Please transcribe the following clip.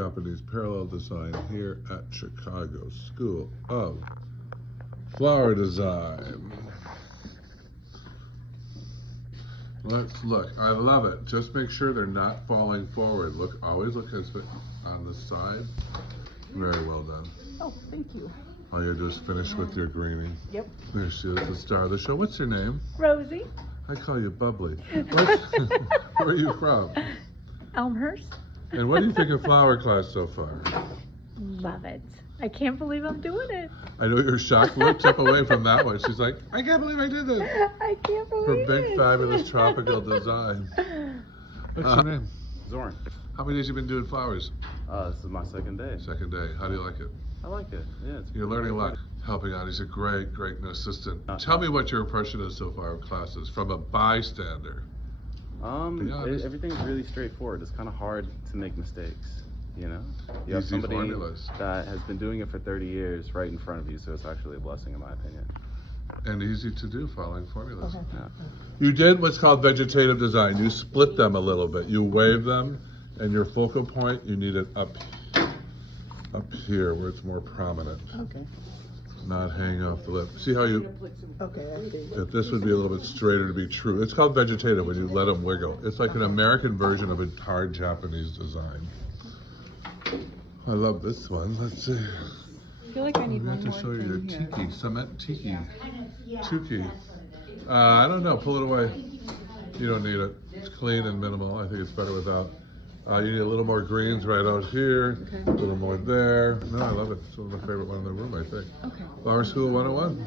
Japanese parallel design here at Chicago School of Flower Design. Let's look. I love it. Just make sure they're not falling forward. Look, always look on the side. Very well done. Oh, thank you. All you do is finish with your greening. Yep. There she is, the star of the show. What's your name? Rosie. I call you Bubbly. Where are you from? Elmhurst. And what do you think of flower class so far? Love it. I can't believe I'm doing it. I know you're shocked. Look, step away from that one. She's like, I can't believe I did this. I can't Her believe big, it. fabulous tropical design. What's your name? Zorn. How many days you been doing flowers? This is my second day. Second day. How do you like it? I like it. Yeah, it's You're learning a lot. Helping out. He's a great new assistant. Tell me what your impression is so far of classes from a bystander. Be honest. Everything's really straightforward. It's kind of hard to make mistakes. You know, you have Easy somebody formulas. that has been doing it for 30 years right in front of you, so it's actually a blessing in my opinion. And easy to do, following formulas. Okay. Yeah. You did what's called vegetative design. You split them a little bit. You wave them, and your focal point, you need it up here where it's more prominent, Okay. not hanging off the lip. See how you, Okay, I see. if this would be a little bit straighter to be true. It's called vegetative when you let them wiggle. It's like an American version of a hard Japanese design. I love this one. Let's see. I feel like I need I one have to more show you your thing here. tiki, cement tiki. Tuki. I don't know, pull it away. You don't need it. It's clean and minimal. I think it's better without. You need a little more greens right out here, Okay. a little more there. No, I love it. It's one of my favorite one in the room, I think. Okay. Flower School 101.